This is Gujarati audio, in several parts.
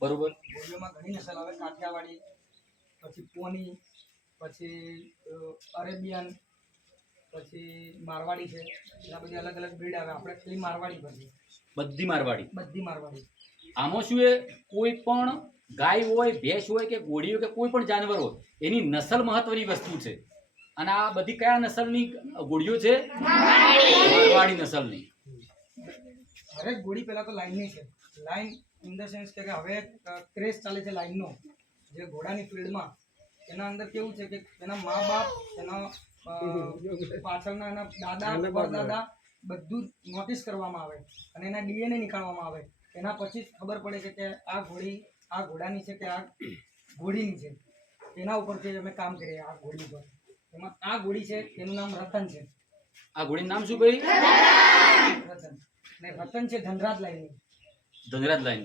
બરોબર. ઘોડીઓમાં ઘણી નસલ આવે, કાઠિયાવાડી, પછી પોની, પછી અરેબિયન, પછી મારવાડી છે. આ બધી અલગ અલગ બ્રીડ આવે. આપણે ખાલી મારવાડી પર છે. બધી મારવાડી. બધી મારવાડી. આમાં શું એ કોઈ પણ ગાય હોય, ભેંસ હોય કે ઘોડી હોય કે કોઈ પણ જાનવર હોય, એની નસલ મહત્વની વસ્તુ છે. અને આ બધી કયા નસલની ઘોડીઓ છે? મારવાડી નસલની. હરેક ઘોડી પહેલા તો લાઈનની છે. લાઈન ઇન ધ સેન્સ કે હવે ક્રેઝ ચાલે છે લાઈનનો. જે ઘોડાની ફિલ્ડમાં એના અંદર કેવું છે કે એના મા બાપ, એના પાછળના એના દાદા, પરદાદા બધું નોટિસ કરવામાં આવે અને એના ડીએનએ નીકાળવામાં આવે. એના પછી જ ખબર પડે છે કે આ ઘોડી આ ઘોડાની છે કે આ ઘોડીની છે. એના ઉપરથી અમે કામ કરીએ આ ઘોડી પર. એમાં આ ઘોડી છે એનું નામ રતન છે. આ ઘોડીનું નામ શું ભાઈ? રતન. ને રતન છે ધનરાજ લાઈનની. ધનરાજ લાઈન.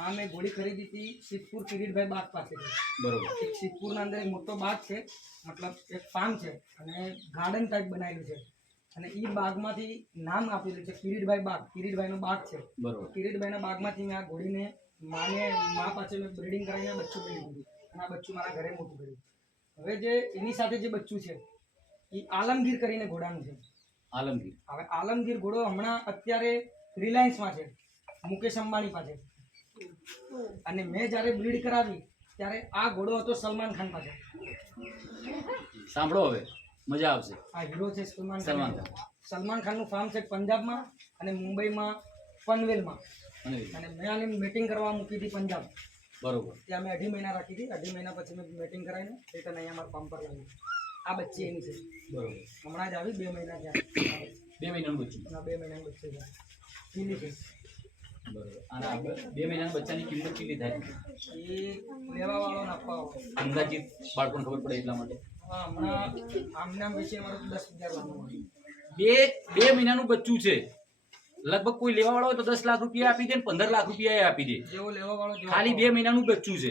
આ મેં ઘોડી ખરીદી હતી સિદ્ધપુર કિરીટભાઈ બાગ પાસેથી. બરોબર. એક સિદ્ધપુરના અંદર એક મોટો બાગ છે, મતલબ એક ફાર્મ છે અને ગાર્ડન ટાઈપ બનાવેલું છે. અને એ બાગમાંથી નામ આપેલું છે કિરીટભાઈ બાગ. કિરીટભાઈનો બાગ છે. બરોબર. કિરીટભાઈના બાગમાંથી મેં આ ઘોડીને મા પાસે મેં બ્રીડિંગ કરાવીને બચ્ચું કરી દીધું અને આ બચ્ચું મારા ઘરે મોટું કર્યું. હવે જે એની સાથે જે બચ્ચું છે એ આલમગીર કરીને ઘોડાનું છે. આલમગીર. હવે આલમગીર ઘોડો હમણાં અત્યારે રિલાયન્સમાં છે, મુકેશ અંબાણી પાસે. અને મેં જ્યારે બ્રીડ કરાવી ત્યારે આ ઘોડો હતો સલમાન ખાન પાસે. સાંભળો, હવે મજા આવશે. આ હીરો છે સલમાન સલમાન ખાન. ખાન. સલમાન ખાનનું ફાર્મ છે પંજાબમાં અને મુંબઈમાં પનવેલમાં. અને મેં આની મીટિંગ કરવા મૂકી હતી પંજાબ. બરોબર. ત્યાં મેં 2.5 મહિના રાખી હતી. 2.5 મહિના પછી મેં મીટિંગ કરાવીને રિટર્ન અહીંયા મારા ફાર્મ પર લાવી. આ બચ્ચી એની છે. બરોબર. હમણાં જ આવી 2 મહિના થયા. 2 મહિનાનું બચ્ચું. 2 મહિનાનું બચ્ચું છે. પીલી છે. બરોબર. અને 2 મહિનાના બચ્ચાની કિંમત કેટલી થાય? એ લેવા વાળો ને આપવા વાળો. અંદાજિત બાળકોને ખબર પડે એટલા માટે. હા, હમણાં આમના વિશે મારું 10,000 લાખનું. 2 મહિનાનું બચ્ચું છે. લગભગ કોઈ લેવા વાળો હોય તો 10 લાખ રૂપિયા આપી દે ને 15 લાખ રૂપિયા આપી દે. જેવો લેવા વાળો ખાલી 2 મહિનાનું બચ્ચું છે.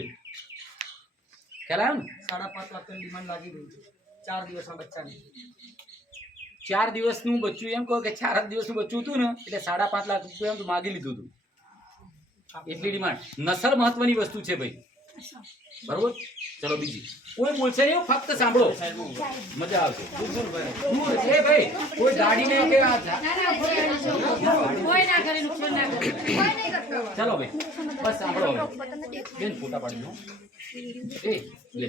ખ્યાલ આવ્યો ને? 5.5 લાખની ડિમાન્ડ લાગી ગઈ છે 4 દિવસના બચ્ચાની. 4 દિવસનું બચ્ચું, એમ કહો કે 4 દિવસનું બચ્ચું હતું ને એટલે 5.5 લાખ રૂપિયા એમ માગી લીધું હતું. એટલી ડિમાન્ડ. નસલ મહત્વની વસ્તુ છે ભાઈ. બરોબર. ચલો બીજી કોઈ બોલશે નહીં, ફક્ત સાંભળો, મજા આવશે. દૂર છે ભાઈ, કોઈ ગાડી નહીં કે ચલો ભાઈ બસ સાંભળો. બેન ફોટા પાડી દો. એ લે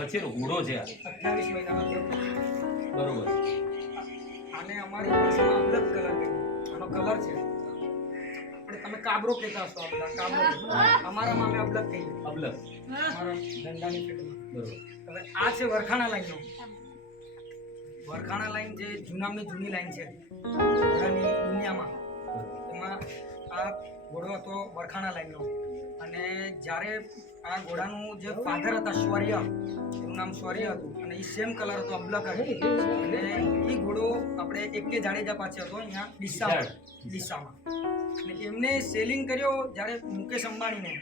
વચ્ચેનો ઘોડો છે આ. 28 મહિનાનો થયો. બરોબર. આને અમારી ભાષામાં અબલક કલર કહીએ. આનો કલર છે આપણે તમે કાબરો કહેતા હશો. આ બધા કાબરો. અમારામાં અમે અબલક કહીએ. અબલક. અમારા ધંધાની ફિલ્ડમાં. બરોબર. હવે આ છે વરખાણા લાઈનનો. વરખાણા લાઈન જે જૂનામાં જૂની લાઈન છે ઘોડાની દુનિયામાં. એમાં આ ઘોડો હતો વરખાણા લાઈનનો. અને જ્યારે આ ઘોડાનું જે ફાધર હતા શૌર્ય, એનું નામ શૌર્ય હતું અને એ સેમ કલર હતો અબલક. અને એ ઘોડો આપણે એકે જાડેજા પાસે હતો અહીંયા ડીસામાં. અને એમને સેલિંગ કર્યો જ્યારે મુકેશ અંબાણીને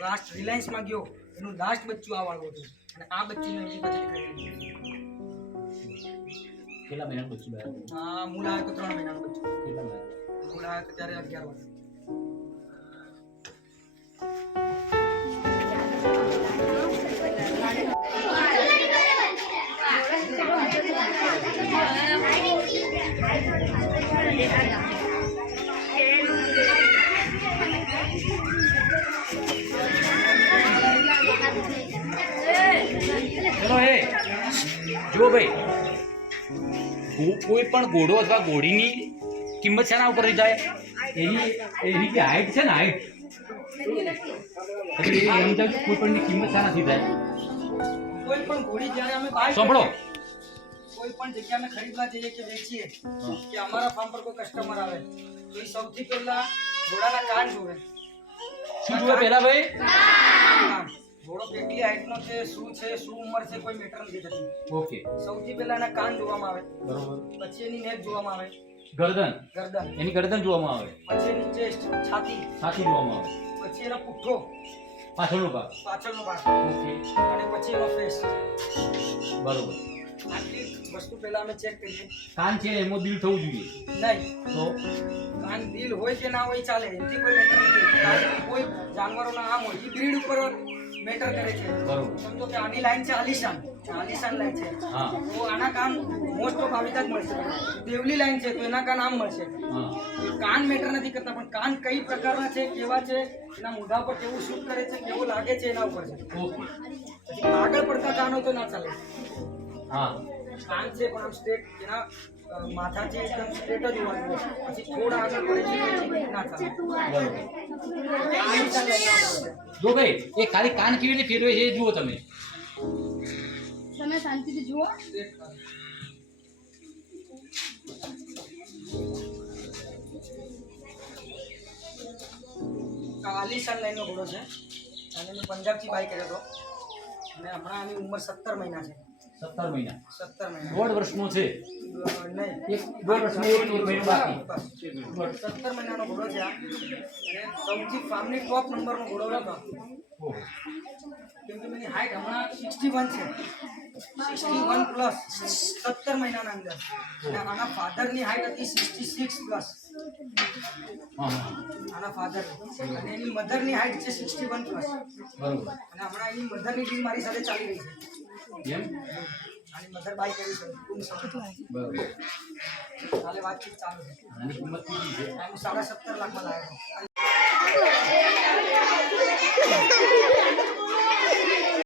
લાસ્ટ રિલાયન્સમાં ગયો. એનું લાસ્ટ બચ્ચું આ વાળું હતું અને આ બચ્ચુને એમની પાસેથી ખરીદી લીધું. કેટલા મહિનાનું બચ્ચું બહાર? મૂળ આવ્યો તો 3 મહિનાનું બચ્ચું. કેટલા મહિના? મૂળ આવ્યો તો ત્યારે 11 વર્ષ. ચલો હે જો ભાઈ, કોઈ પણ ઘોડો અથવા ઘોડીની કિંમત શેના ઉપર જાય? એની જે હાઈટ છે ને, હાઈટ. કોઈ પણ કિંમત શાનાથી થાય? કોઈ પણ ઘોડી જ્યારે અમે બાય સાંભળો, કોઈ પણ જગ્યા અમે ખરીદવા જઈએ કે વેચીએ કે અમારા ફાર્મ પર કોઈ કસ્ટમર આવે તો એ સૌથી પહેલા ઘોડાના કાન જોવે. શું જોવે પહેલા ભાઈ? ઘોડો કેટલી હાઈટનો છે, શું છે, શું ઉંમર છે, કોઈ મેટર નથી થતી. ઓકે. સૌથી પહેલા એના કાન જોવામાં આવે. બરોબર. પછી એની નેક જોવામાં આવે. ગરદન, ગરદન, એની ગરદન જોવામાં આવે, પછી એની ચેસ્ટ, છાતી, છાતી જોવામાં આવે, પછી એનો પુઠ્ઠો, પાછળનો ભાગ. પાછળનો ભાગ, ઓકે, અને પછી એનો ફેસ. બરોબર. આટલી વસ્તુ પહેલા અમે ચેક કરીએ. કાન છે એમાં દિલ થવું જોઈએ. નહીં, તો કાન દિલ હોય કે ના હોય ચાલે, એથી કોઈ મેટર નથી. કાન કોઈ જાનવરોના આમ હોય, એ બ્રીડ ઉપર મેટર કરે છે. બરોબર. સમજો કે આની લાઈન છે આલિશાન, આલિશાન લાઈન છે, હા, તો આના કાન મોસ્ટ ઓફ આવી જ મળશે. દેવલી લાઈન છે તો એના કાન આમ મળશે. હા, કાન મેટર નથી કરતા, પણ કાન કઈ પ્રકારના છે, કેવા છે, એના મોઢા પર કેવું શૂટ કરે છે, કેવું લાગે છે, એના ઉપર છે. ઓકે, પછી આગળ પડતા કાન હોય તો ના ચાલે. હા, કાન છે પણ આમ સ્ટ્રેટ, એના માથાથી એકદમ સ્ટ્રેટ જ હોવા જોઈએ. પછી થોડા આગળ પડે છે પછી ના ચાલે. બરોબર. આલિશાન લાઈનના હોય છે. જો ભાઈ એ ખાલી કાન કેવી રીતે ફેરવે છે એ જુઓ તમે. તમે શાંતિથી જુઓ. સ્ટ્રેટ કાન. આ આલિશાન લાઈનનો ઘોડો છે, અને મેં પંજાબથી બાય કર્યો હતો, અને હમણાં આની ઉંમર 17 મહિના છે. 17 મહિના, 17 મહિના. 1.5 વર્ષનો છે. નહીં, એક 1.5 વર્ષનો એક મહિનો બાકી. બસ. 17 મહિનાનો ઘોડો છે આ, અને સૌથી ફાર્મની ટોપ નંબરનો ઘોડો હતો. ઓહો. કેમ કે એની હાઈટ હમણાં 61 છે, 61 પ્લસ 17 મહિનાના અંદર. અને આના ફાધરની હાઈટ હતી 66 પ્લસ. હા, હા, આના ફાધર અને એની મધરની હાઈટ છે 61 પ્લસ. બરોબર. અને હમણાં એની મધરની ટીમ મારી સાથે ચાલી રહી છે. એમ? આની મધર બાય કરી છે ટૂંક સમયમાં. બરોબર. કાલે વાતચીત ચાલુ છે. આની કિંમત કેટલી છે? હું 17.5 લાખમાં લાવ્યો.